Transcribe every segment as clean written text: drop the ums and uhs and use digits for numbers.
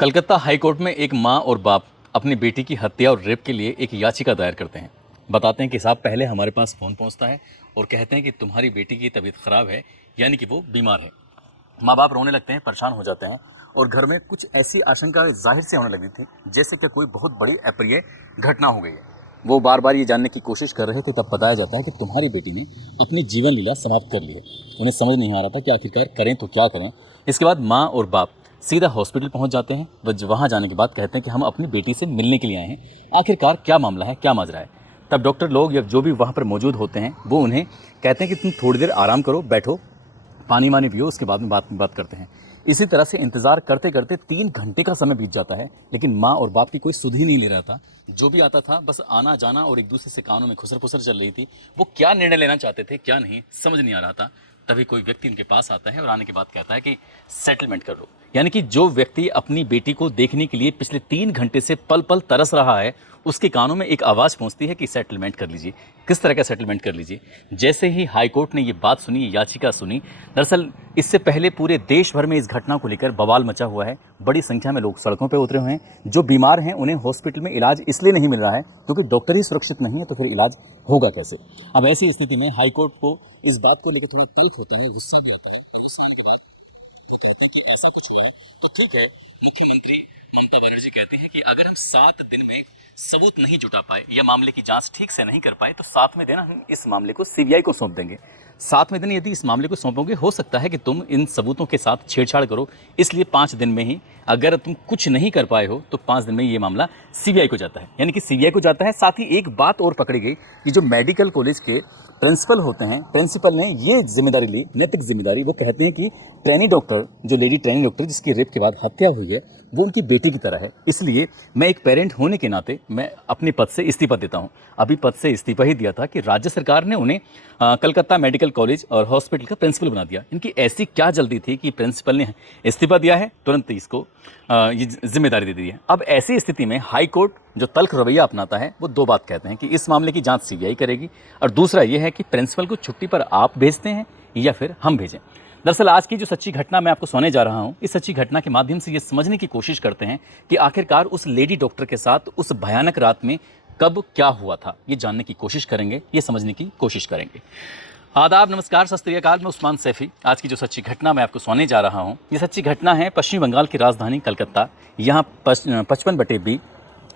Calcutta high court में एक मां और बाप अपनी बेटी की हत्या और रेप के लिए एक याचिका दायर करते हैं। बताते हैं कि साहब पहले हमारे पास फ़ोन पहुंचता है और कहते हैं कि तुम्हारी बेटी की तबीयत ख़राब है, यानी कि वो बीमार है। माँ बाप रोने लगते हैं, परेशान हो जाते हैं और घर में कुछ ऐसी आशंका जाहिर से होने लगी थी जैसे कि कोई बहुत बड़ी अप्रिय घटना हो गई है। वो बार बार ये जानने की कोशिश कर रहे थे, तब बताया जाता है कि तुम्हारी बेटी ने अपनी जीवन लीला समाप्त कर ली है। उन्हें समझ नहीं आ रहा था कि आखिरकार करें तो क्या करें। इसके बाद माँ और बाप सीधा हॉस्पिटल पहुंच जाते हैं। वहाँ जाने के बाद कहते हैं कि हम अपनी बेटी से मिलने के लिए आए हैं, आखिरकार क्या मामला है, क्या माजरा है। तब डॉक्टर लोग या जो भी वहाँ पर मौजूद होते हैं वो उन्हें कहते हैं कि तुम थोड़ी देर आराम करो, बैठो, पानी वानी पियो, उसके बाद में बात करते हैं। इसी तरह से इंतजार करते करते 3 घंटे का समय बीत जाता है, लेकिन माँ और बाप की कोई सुध ही नहीं ले रहा था। जो भी आता था बस आना जाना और एक दूसरे से कानों में खुसर फुसर चल रही थी। वो क्या निर्णय लेना चाहते थे, क्या नहीं, समझ नहीं आ रहा था। तभी कोई व्यक्ति उनके पास आता है और आने के बाद कहता है कि सेटलमेंट कर लो। यानी कि जो व्यक्ति अपनी बेटी को देखने के लिए पिछले 3 घंटे से पल पल तरस रहा है, उसके कानों में एक आवाज़ पहुंचती है कि सेटलमेंट कर लीजिए। किस तरह का सेटलमेंट कर लीजिए? जैसे ही हाईकोर्ट ने ये बात सुनी, ये याचिका सुनी, दरअसल इससे पहले पूरे देश भर में इस घटना को लेकर बवाल मचा हुआ है। बड़ी संख्या में लोग सड़कों पर उतरे हुए हैं। जो बीमार हैं उन्हें हॉस्पिटल में इलाज इसलिए नहीं मिल रहा है क्योंकि डॉक्टर ही सुरक्षित नहीं है, तो फिर इलाज होगा कैसे? अब ऐसी स्थिति में हाईकोर्ट को इस बात को लेकर थोड़ा तल्ख होता है, गुस्सा भी आता है। और गुस्सा आने के बाद वो कहते हैं कि ऐसा कुछ होगा तो ठीक है। मुख्यमंत्री ममता बनर्जी कहती है कि अगर हम 7 दिन में सबूत नहीं जुटा पाए या मामले की जांच ठीक से नहीं कर पाए तो 7वें दिन हम इस मामले को सीबीआई को सौंप देंगे। 7वें दिन यदि इस मामले को सौंपोगे, हो सकता है कि तुम इन सबूतों के साथ छेड़छाड़ करो, इसलिए 5 दिन में ही अगर तुम कुछ नहीं कर पाए हो तो 5 दिन में ये मामला सीबीआई को जाता है। यानी कि सीबीआई को जाता है। साथ ही एक बात और पकड़ी गई कि जो मेडिकल कॉलेज के प्रिंसिपल होते हैं, प्रिंसिपल ने ये जिम्मेदारी ली, नैतिक जिम्मेदारी। वो कहते हैं कि ट्रेनी डॉक्टर, जो लेडी ट्रेनी डॉक्टर जिसकी रेप के बाद हत्या हुई है, वो उनकी बेटी की तरह है। इसलिए मैं एक पेरेंट होने के नाते मैं अपने पद से इस्तीफा देता हूं। अभी पद से इस्तीफा ही दिया था कि राज्य सरकार ने उन्हें कलकत्ता मेडिकल कॉलेज और हॉस्पिटल का प्रिंसिपल बना दिया। इनकी ऐसी क्या जल्दी थी कि प्रिंसिपल ने इस्तीफा दिया है, तुरंत इसको ये जिम्मेदारी दे दी है। अब ऐसी स्थिति में हाई कोर्ट जो तल्ख रवैया अपनाता है, वो 2 बात कहते हैं कि इस मामले की जांच सीबीआई करेगी और दूसरा ये है कि प्रिंसिपल को छुट्टी पर आप भेजते हैं या फिर हम भेजें। दरअसल आज की जो सच्ची घटना मैं आपको सुनाने जा रहा हूं, इस सच्ची घटना के माध्यम से ये समझने की कोशिश करते हैं कि आखिरकार उस लेडी डॉक्टर के साथ उस भयानक रात में कब क्या हुआ था। ये जानने की कोशिश करेंगे, ये समझने की कोशिश करेंगे। आदाब, नमस्कार, सत श्री अकाल। मैं उस्मान सैफी। आज की जो सच्ची घटना मैं आपको सुनाने जा रहा हूँ, ये सच्ची घटना है पश्चिम बंगाल की राजधानी कलकत्ता। यहाँ 55/B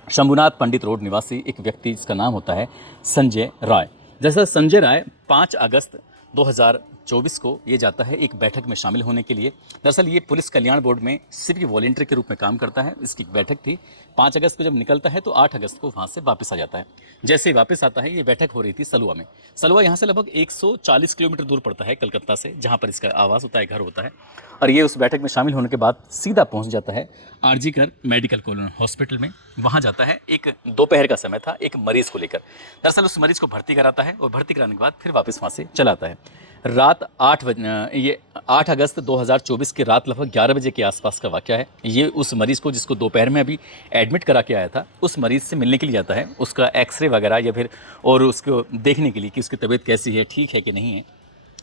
शंभुनाथ पंडित रोड निवासी एक व्यक्ति, जिसका नाम होता है संजय राय। जैसा संजय राय 5 अगस्त 2024 को ये जाता है एक बैठक में शामिल होने के लिए। दरअसल ये पुलिस कल्याण बोर्ड में सिविक वॉलंटियर के रूप में काम करता है। इसकी बैठक थी 5 अगस्त को। जब निकलता है तो 8 अगस्त को वहाँ से वापस आ जाता है। जैसे ही वापस आता है, ये बैठक हो रही थी सलुआ में। सलुआ यहाँ से लगभग 140 किलोमीटर दूर पड़ता है कलकत्ता से, जहाँ पर इसका आवास होता है, घर होता है। और ये उस बैठक में शामिल होने के बाद सीधा पहुँच जाता है आरजी कर मेडिकल कॉलेज हॉस्पिटल में। वहाँ जाता है, एक दोपहर का समय था, एक मरीज को लेकर। दरअसल उस मरीज को भर्ती कराता है और भर्ती कराने के बाद फिर वापस वहाँ से चला आता है। रात 8 अगस्त 2024 की रात लगभग 11 बजे के आसपास का वाकया है। ये उस मरीज़ को, जिसको दोपहर में अभी एडमिट करा के आया था, उस मरीज़ से मिलने के लिए जाता है। उसका एक्सरे वगैरह या फिर और उसको देखने के लिए कि उसकी तबीयत कैसी है, ठीक है कि नहीं है।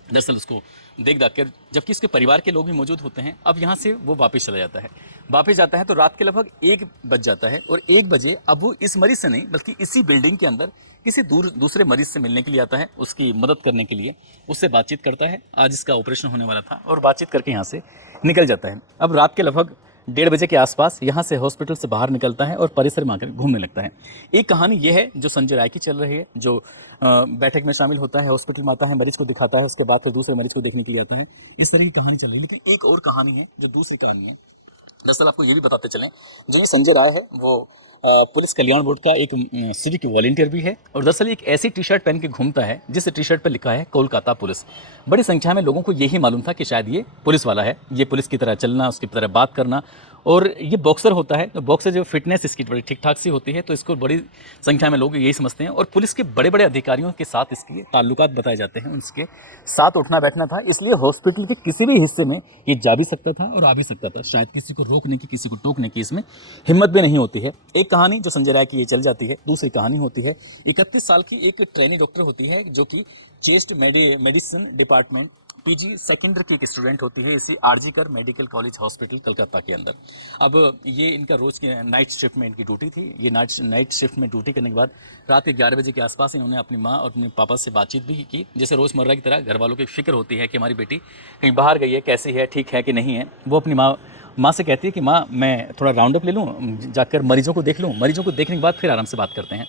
दरअसल उसको देख कर, जबकि उसके परिवार के लोग भी मौजूद होते हैं, अब यहाँ से वो वापस चला जाता है। वापस जाता है तो रात के लगभग 1 बज जाता है और 1 बजे अब वो इस मरीज से नहीं बल्कि इसी बिल्डिंग के अंदर किसी दूसरे मरीज से मिलने के लिए आता है, उसकी मदद करने के लिए। उससे बातचीत करता है। आज इसका ऑपरेशन होने वाला था और बातचीत करके यहाँ से निकल जाता है। अब रात के लगभग 1:30 बजे के आसपास यहाँ से हॉस्पिटल से बाहर निकलता है और परिसर में आकर घूमने लगता है। एक कहानी यह है जो संजय राय की चल रही है, जो बैठक में शामिल होता है, हॉस्पिटल में आता है, मरीज को दिखाता है, उसके बाद फिर दूसरे मरीज को देखने के लिए आता है। इस तरह की कहानी चल रही है। लेकिन एक और कहानी है जो दूसरी कहानी है। दरअसल आपको ये भी बताते चलें, जो संजय राय है वो पुलिस कल्याण बोर्ड का एक सिविक वॉलंटियर भी है। और दरअसल एक ऐसी टी शर्ट पहन के घूमता है जिस टी शर्ट पर लिखा है कोलकाता पुलिस। बड़ी संख्या में लोगों को यही मालूम था कि शायद ये पुलिस वाला है, ये पुलिस की तरह चलना, उसकी तरह बात करना। और ये बॉक्सर होता है, तो बॉक्सर जो फिटनेस इसकी बड़ी ठीक ठाक सी होती है, तो इसको बड़ी संख्या में लोग यही समझते हैं। और पुलिस के बड़े बड़े अधिकारियों के साथ इसके ताल्लुकात बताए जाते हैं, उनके साथ उठना बैठना था। इसलिए हॉस्पिटल के किसी भी हिस्से में ये जा भी सकता था और आ भी सकता था। शायद किसी को रोकने की, किसी को टोकने की इसमें हिम्मत भी नहीं होती है। एक कहानी जो संजय राय की ये चल जाती है। दूसरी कहानी होती है 31 साल की एक ट्रेनी डॉक्टर होती है जो कि chest medicine department PG second year की एक स्टूडेंट होती है इसी आरजी कर मेडिकल कॉलेज हॉस्पिटल कलकत्ता के अंदर। अब ये इनका रोज़ की नाइट शिफ्ट में इनकी ड्यूटी थी। ये नाइट शिफ्ट में ड्यूटी करने के बाद रात के 11 बजे के आसपास इन्होंने अपनी माँ और अपने पापा से बातचीत भी की। जैसे रोज़मर्रा की तरह घर वालों की फिक्र होती है कि हमारी बेटी कहीं बाहर गई है, कैसी है, ठीक है कि नहीं है। वो अपनी माँ से कहती है कि माँ मैं थोड़ा राउंड अप ले लूँ, जाकर मरीजों को देख लूँ। मरीजों को देखने के बाद फिर आराम से बात करते हैं।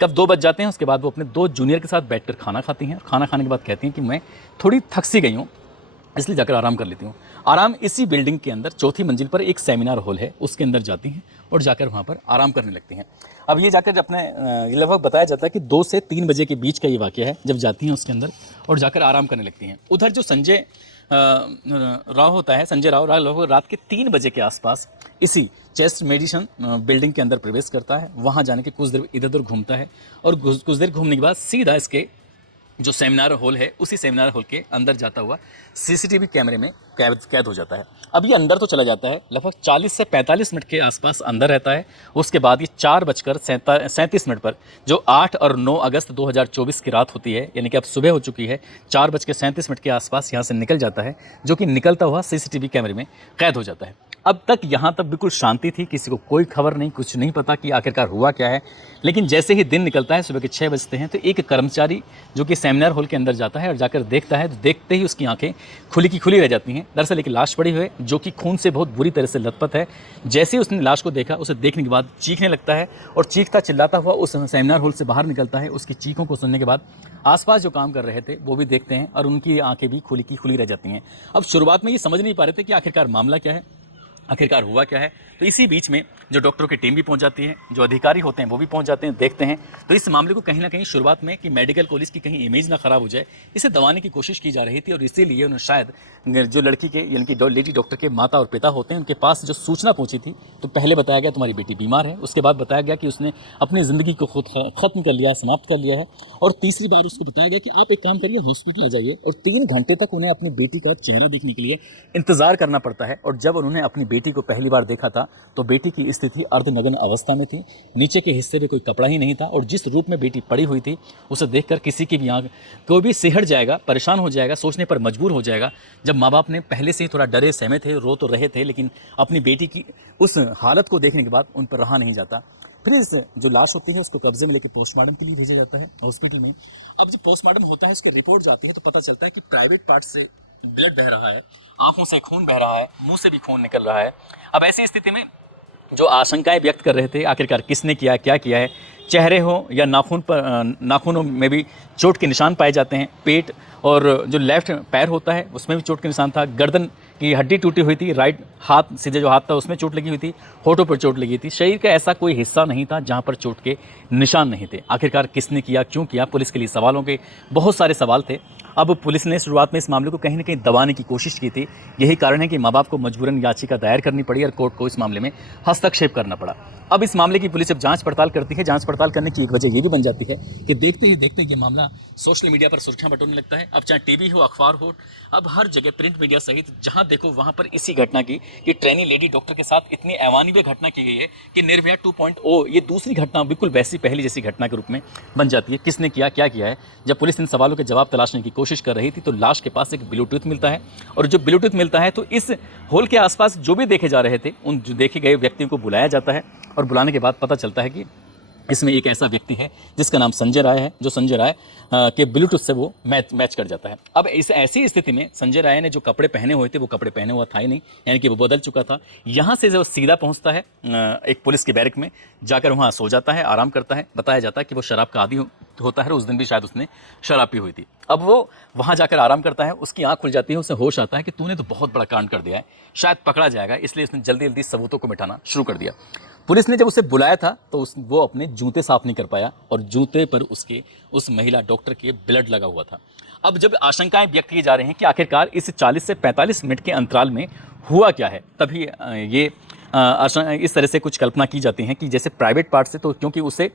कब 2 बज जाते हैं, उसके बाद वो अपने 2 जूनियर के साथ बैठकर खाना खाती हैं। खाना खाने के बाद कहती हैं कि मैं थोड़ी थक सी गई हूँ, इसलिए जाकर आराम कर लेती हूँ। आराम इसी बिल्डिंग के अंदर चौथी मंजिल पर एक सेमिनार हॉल है, उसके अंदर जाती हैं और जाकर वहाँ पर आराम करने लगती हैं। अब ये जाकर अपने लगभग बताया जाता है कि 2 से 3 बजे के बीच का ये वाक़या है, जब जाती हैं उसके अंदर और जाकर आराम करने लगती हैं। उधर जो संजय राव होता है, संजय राव लगभग रात के 3 बजे के आसपास इसी चेस्ट मेडिसिन बिल्डिंग के अंदर प्रवेश करता है। वहाँ जाने के कुछ देर इधर उधर घूमता है और कुछ देर घूमने के बाद सीधा इसके जो सेमिनार हॉल है उसी सेमिनार हॉल के अंदर जाता हुआ सीसीटीवी कैमरे में कैद हो जाता है। अब ये अंदर तो चला जाता है, लगभग 40 से 45 मिनट के आसपास अंदर रहता है। उसके बाद ये 4:37 पर जो 8 और 9 अगस्त 2024 की रात होती है, यानी कि अब सुबह हो चुकी है, 4:37 के आसपास यहाँ से निकल जाता है, जो कि निकलता हुआ सीसीटीवी कैमरे में कैद हो जाता है। अब तक यहाँ तक बिल्कुल शांति थी, किसी को कोई खबर नहीं, कुछ नहीं पता कि आखिरकार हुआ क्या है। लेकिन जैसे ही दिन निकलता है, सुबह के 6 बजते हैं, तो एक कर्मचारी जो कि सेमिनार हॉल के अंदर जाता है और जाकर देखता है, तो देखते ही उसकी आंखें खुली की खुली रह जाती हैं। दरअसल एक लाश पड़ी हुई है जो कि खून से बहुत बुरी तरह से लथपथ है। जैसे ही उसने लाश को देखा, उसे देखने के बाद चीखने लगता है और चीखता चिल्लाता हुआ उस सेमिनार हॉल से बाहर निकलता है। उसकी चीखों को सुनने के बाद आसपास जो काम कर रहे थे वो भी देखते हैं और उनकी आंखें भी खुली की खुली रह जाती हैं। अब शुरुआत में ये समझ नहीं पा रहे थे कि आखिरकार मामला क्या है, आखिरकार हुआ क्या है। तो इसी बीच में जो डॉक्टरों की टीम भी पहुंच जाती है, जो अधिकारी होते हैं वो भी पहुंच जाते हैं, देखते हैं। तो इस मामले को कहीं ना कहीं शुरुआत में कि मेडिकल कॉलेज की कहीं इमेज ना खराब हो जाए, इसे दबाने की कोशिश की जा रही थी। और इसीलिए उन्होंने शायद जो लड़की के यानी कि लेडी डॉक्टर के माता और पिता होते हैं, उनके पास जो सूचना पहुंची थी, तो पहले बताया गया तुम्हारी बेटी बीमार है, उसके बाद बताया गया कि उसने अपनी ज़िंदगी को खुद खत्म कर लिया है, समाप्त कर लिया है, और तीसरी बार उसको बताया गया कि आप एक काम करिए, हॉस्पिटल आ जाइए। और 3 घंटे तक उन्हें अपनी बेटी का चेहरा देखने के लिए इंतजार करना पड़ता है। और जब उन्होंने अपनी बेटी को पहली बार देखा था तो बेटी की स्थिति अर्धनग्न अवस्था में थी, नीचे के हिस्से में कोई कपड़ा ही नहीं था, और जिस रूप में बेटी पड़ी हुई थी उसे देखकर किसी की भी आंख कोई भी सिहर जाएगा, परेशान हो जाएगा, सोचने पर मजबूर हो जाएगा। जब माँ बाप ने पहले से ही थोड़ा डरे सहमे थे, रो तो रहे थे, लेकिन अपनी बेटी की उस हालत को देखने के बाद उन पर रहा नहीं जाता। फिर इस जो लाश होती है उसको कब्जे में लेकर पोस्टमार्टम के लिए भेजा जाता है हॉस्पिटल में। अब जब पोस्टमार्टम होता है, उसकी रिपोर्ट जाती है, तो पता चलता है कि प्राइवेट पार्ट से ब्लड बह रहा है, आंखों से खून बह रहा है, मुंह से भी खून निकल रहा है। अब ऐसी स्थिति में जो आशंकाएं व्यक्त कर रहे थे, आखिरकार किसने किया, क्या किया है, चेहरे हो या नाखूनों में भी चोट के निशान पाए जाते हैं। पेट और जो लेफ्ट पैर होता है उसमें भी चोट के निशान था, गर्दन की हड्डी टूटी हुई थी, राइट हाथ सीधे जो हाथ था उसमें चोट लगी हुई थी, होठों पर चोट लगी थी। शरीर का ऐसा कोई हिस्सा नहीं था जहां पर चोट के निशान नहीं थे। आखिरकार किसने किया, क्यों किया, पुलिस के लिए सवालों के बहुत सारे सवाल थे। अब पुलिस ने शुरुआत में इस मामले को कहीं ना कहीं दबाने की कोशिश की थी। यही कारण है कि माँ बाप को मजबूरन याचिका दायर करनी पड़ी और कोर्ट को इस मामले में हस्तक्षेप करना पड़ा। अब इस मामले की पुलिस जब जांच पड़ताल करती है, जांच पड़ताल करने की एक वजह ये भी बन जाती है कि देखते ही देखते ये मामला सोशल मीडिया पर सुर्खियां बटोरने लगता है। अब चाहे टीवी हो, अखबार हो, अब हर जगह प्रिंट मीडिया सहित जहां देखो वहां पर इसी घटना की कि ट्रेनी लेडी डॉक्टर के साथ इतनी अवानवीय घटना की गई है कि निर्भया 2.0 ये दूसरी घटना बिल्कुल वैसी पहली जैसी घटना के रूप में बन जाती है। किसने किया, क्या किया है। जब पुलिस इन सवालों के जवाब तलाशने की कोशिश कर रही थी तो लाश के पास एक ब्लूटूथ मिलता है, और जो ब्लूटूथ मिलता है तो इस हॉल के आसपास जो भी देखे जा रहे थे उन जो देखे गए व्यक्तियों को बुलाया जाता है, और बुलाने के बाद पता चलता है कि इसमें एक ऐसा व्यक्ति है जिसका नाम संजय राय है, जो संजय राय के ब्लूटूथ से वो मैच कर जाता है। अब इस ऐसी स्थिति में संजय राय ने जो कपड़े पहने हुए थे वो कपड़े पहने हुआ था ही नहीं, यानी कि वो बदल चुका था। यहाँ से जब सीधा पहुँचता है एक पुलिस के बैरक में, जाकर वहाँ सो जाता है, आराम करता है। बताया जाता है कि वो शराब का आदी होता है, उस दिन भी शायद उसने शराब पी हुई थी। अब वो वहाँ जाकर आराम करता है, उसकी आँख खुल जाती है, उसे होश आता है कि तूने तो बहुत बड़ा कांड कर दिया है, शायद पकड़ा जाएगा, इसलिए उसने जल्दी जल्दी सबूतों को मिटाना शुरू कर दिया। पुलिस ने जब उसे बुलाया था तो वो अपने जूते साफ नहीं कर पाया, और जूते पर उसके उस महिला डॉक्टर के ब्लड लगा हुआ था। अब जब आशंकाएं व्यक्त की जा रही हैं कि आखिरकार इस 40 से 45 मिनट के अंतराल में हुआ क्या है, तभी ये इस तरह से कुछ कल्पना की जाती हैं कि जैसे प्राइवेट पार्ट से, तो क्योंकि उसे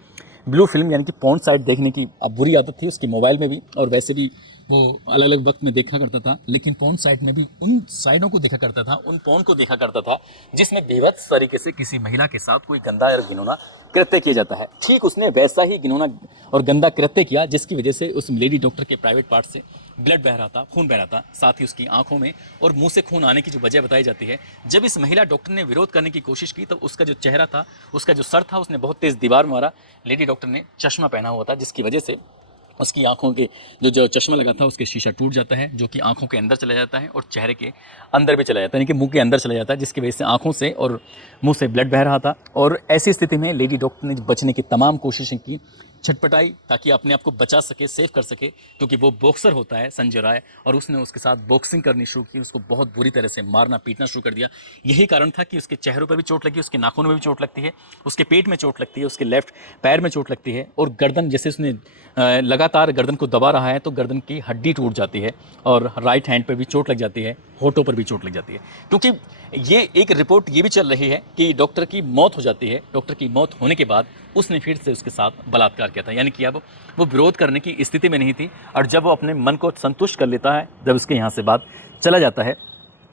ब्लू फिल्म यानी कि पॉर्न साइट देखने की अब बुरी आदत थी उसकी, मोबाइल में भी और वैसे भी वो अलग अलग वक्त में देखा करता था, लेकिन पोर्न साइट में भी उन साइडों को देखा करता था, उन पोर्न को देखा करता था जिसमें बेवत्स तरीके से किसी महिला के साथ कोई गंदा और घिनौना कृत्य किया जाता है। ठीक उसने वैसा ही घिनौना और गंदा कृत्य किया जिसकी वजह से उस लेडी डॉक्टर के प्राइवेट पार्ट से ब्लड बह रहा था, खून बह रहा था, साथ ही उसकी आंखों में और मुंह से खून आने की जो वजह बताई जाती है। जब इस महिला डॉक्टर ने विरोध करने की कोशिश की तब उसका जो चेहरा था, उसका जो सर था, उसने बहुत तेज दीवार में मारा। लेडी डॉक्टर ने चश्मा पहना हुआ था जिसकी वजह से उसकी आंखों के जो चश्मा लगा था उसके शीशा टूट जाता है, जो कि आंखों के अंदर चला जाता है और चेहरे के अंदर भी चला जाता है, यानी कि मुंह के अंदर चला जाता है, जिसकी वजह से आंखों से और मुंह से ब्लड बह रहा था। और ऐसी स्थिति में लेडी डॉक्टर ने बचने की तमाम कोशिशें की, छटपटाई ताकि अपने आप को बचा सके, सेव कर सके, क्योंकि वो बॉक्सर होता है संजय राय, और उसने उसके साथ बॉक्सिंग करनी शुरू की, उसको बहुत बुरी तरह से मारना पीटना शुरू कर दिया। यही कारण था कि उसके चेहरों पर भी चोट लगी, उसके नाखूनों में भी चोट लगती है, उसके पेट में चोट लगती है, उसके लेफ्ट पैर में चोट लगती है, और गर्दन, जैसे उसने लगातार गर्दन को दबा रहा है तो गर्दन की हड्डी टूट जाती है, और राइट हैंड पर भी चोट लग जाती है, होठों पर भी चोट लग जाती है। क्योंकि ये एक रिपोर्ट ये भी चल रही है कि डॉक्टर की मौत हो जाती है। डॉक्टर की मौत होने के बाद उसने फिर से उसके साथ बलात्कार किया था, यानी कि अब वो विरोध करने की स्थिति में नहीं थी। और जब वो अपने मन को संतुष्ट कर लेता है, जब उसके यहाँ से बात चला जाता है,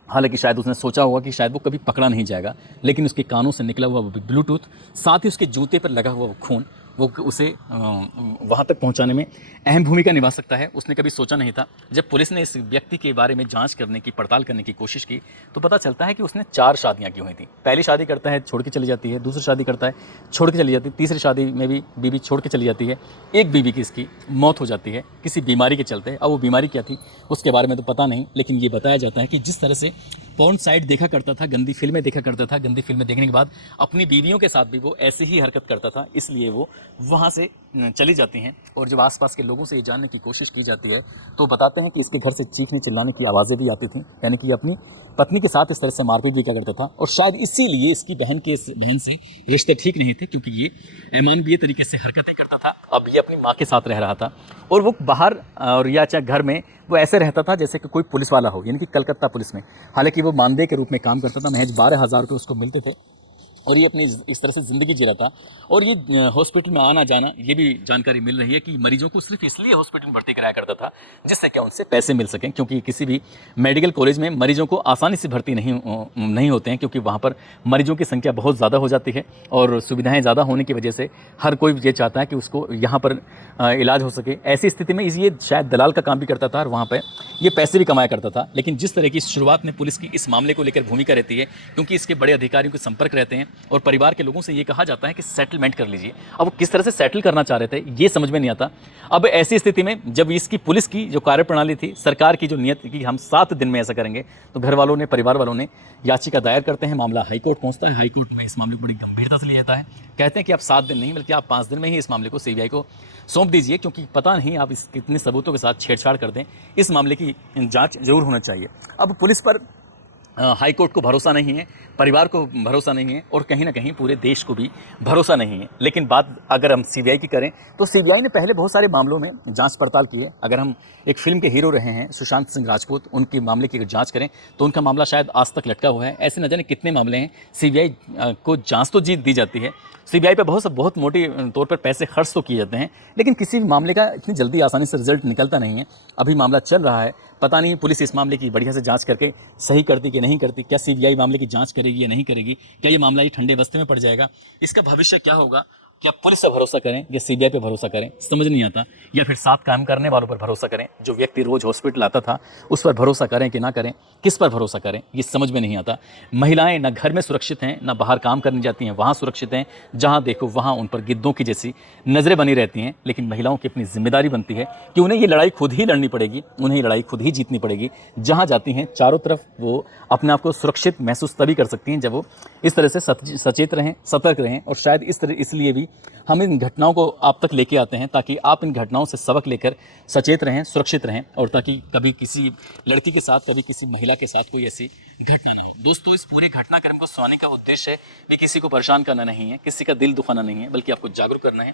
हालांकि शायद उसने सोचा होगा कि शायद वो कभी पकड़ा नहीं जाएगा, लेकिन उसके कानों से निकला हुआ वो ब्लूटूथ, साथ ही उसके जूते पर लगा हुआ वो खून, वो उसे वहाँ तक पहुँचाने में अहम भूमिका निभा सकता है। उसने कभी सोचा नहीं था। जब पुलिस ने इस व्यक्ति के बारे में जांच करने की, पड़ताल करने की कोशिश की, तो पता चलता है कि उसने 4 शादियाँ की हुई थी। पहली शादी करता है, छोड़ के चली जाती है, दूसरी शादी करता है, छोड़ के चली जाती है, तीसरी शादी में भी बीवी छोड़ के चली जाती है, एक बीवी की इसकी मौत हो जाती है किसी बीमारी के चलते। अब वो बीमारी क्या थी उसके बारे में तो पता नहीं, लेकिन ये बताया जाता है कि जिस तरह से पोर्न साइट देखा करता था, गंदी फिल्में देखा करता था, गंदी फिल्में देखने के बाद अपनी बीवियों के साथ भी वो ऐसी ही हरकत करता था, इसलिए वो वहाँ से चली जाती हैं। और जब आसपास के लोगों से ये जानने की कोशिश की जाती है तो बताते हैं कि इसके घर से चीखने चिल्लाने की आवाज़ें भी आती थी, यानी कि अपनी पत्नी के साथ इस तरह से मारपीट भी किया करता था। और शायद इसीलिए इसकी बहन से रिश्ते ठीक नहीं थे, क्योंकि ये अमानवीय तरीके से हरकतें करता था। अब ये अपनी माँ के साथ रह रहा था और वो बाहर और या चाहे घर में वो ऐसे रहता था जैसे कि कोई पुलिस वाला हो, यानी कि कलकत्ता पुलिस में। हालांकि वो मानदेय के रूप में काम करता था, महज 12,000 रुपये उसको मिलते थे, और ये अपनी इस तरह से ज़िंदगी जी रहा था। और ये हॉस्पिटल में आना जाना, ये भी जानकारी मिल रही है कि मरीजों को सिर्फ इसलिए हॉस्पिटल में भर्ती कराया करता था जिससे क्या उनसे पैसे मिल सकें, क्योंकि किसी भी मेडिकल कॉलेज में मरीजों को आसानी से भर्ती नहीं होते हैं, क्योंकि वहाँ पर मरीजों की संख्या बहुत ज़्यादा हो जाती है और सुविधाएँ ज़्यादा होने की वजह से हर कोई ये चाहता है कि उसको यहाँ पर इलाज हो सके। ऐसी स्थिति में ये शायद दलाल का काम भी करता था और वहाँ पर ये पैसे भी कमाया करता था। लेकिन जिस तरह की शुरुआत में पुलिस की इस मामले को लेकर भूमिका रहती है, क्योंकि इसके बड़े अधिकारियों के संपर्क रहते हैं और परिवार के लोगों से ये कहा जाता है कि सेटलमेंट कर लीजिए। अब वो किस तरह से सेटल करना चाह रहे थे ये समझ में नहीं आता। अब ऐसी स्थिति में जब इसकी पुलिस की जो कार्यप्रणाली थी, सरकार की जो नियत थी कि हम 7 दिन में ऐसा करेंगे, तो घर वालों ने, परिवार वालों ने याचिका दायर करते हैं, मामला हाईकोर्ट पहुंचता है। हाईकोर्ट में इस मामले को बड़ी गंभीरता से लिया जाता है। कहते हैं कि आप 7 दिन नहीं बल्कि आप 5 दिन में ही इस मामले को सीबीआई को सौंप दीजिए, क्योंकि पता नहीं आप इस कितने सबूतों के साथ छेड़छाड़ कर दें, इस मामले की जांच जरूर होना चाहिए। अब पुलिस पर हाई कोर्ट को भरोसा नहीं है, परिवार को भरोसा नहीं है और कहीं ना कहीं पूरे देश को भी भरोसा नहीं है। लेकिन बात अगर हम सीबीआई की करें तो सीबीआई ने पहले बहुत सारे मामलों में जांच पड़ताल की है। अगर हम एक फिल्म के हीरो रहे हैं सुशांत सिंह राजपूत, उनके मामले की अगर जांच करें तो उनका मामला शायद आज तक लटका हुआ है। ऐसे न जाने कितने मामले हैं, सीबीआई को जाँच तो जीत दी जाती है, सीबीआई पे बहुत मोटे तौर पर पैसे खर्च तो किए जाते हैं, लेकिन किसी भी मामले का इतनी जल्दी आसानी से रिजल्ट निकलता नहीं है। अभी मामला चल रहा है, पता नहीं पुलिस इस मामले की बढ़िया से जांच करके सही करती कि नहीं करती, क्या सीबीआई मामले की जांच करेगी या नहीं करेगी, क्या ये मामला ये ठंडे बस्ते में पड़ जाएगा, इसका भविष्य क्या होगा, क्या पुलिस पर भरोसा करें या सीबीआई पे भरोसा करें, समझ नहीं आता। या फिर साथ काम करने वालों पर भरोसा करें, जो व्यक्ति रोज हॉस्पिटल आता था उस पर भरोसा करें कि ना करें, किस पर भरोसा करें, ये समझ में नहीं आता। महिलाएं ना घर में सुरक्षित हैं, ना बाहर काम करने जाती हैं वहाँ सुरक्षित हैं, जहाँ देखो वहाँ उन पर गिद्धों की जैसी नज़रें बनी रहती हैं। लेकिन महिलाओं की अपनी जिम्मेदारी बनती है कि उन्हें ये लड़ाई खुद ही लड़नी पड़ेगी, उन्हें ये लड़ाई खुद ही जीतनी पड़ेगी। जहाँ जाती हैं चारों तरफ वो अपने आप को सुरक्षित महसूस तभी कर सकती हैं जब वो इस तरह से सचेत रहें, सतर्क रहें। और शायद इसलिए भी हम इन घटनाओं को आप तक लेके आते हैं, ताकि आप इन घटनाओं से सबक लेकर सचेत रहें, सुरक्षित रहें, और ताकि कभी किसी लड़की के साथ, कभी किसी महिला के साथ कोई ऐसी घटना नहीं हो। दोस्तों, इस पूरे घटनाक्रम को सुनाने का उद्देश्य है कि किसी को परेशान करना नहीं है, किसी का दिल दुखाना नहीं है, बल्कि आपको जागरूक करना है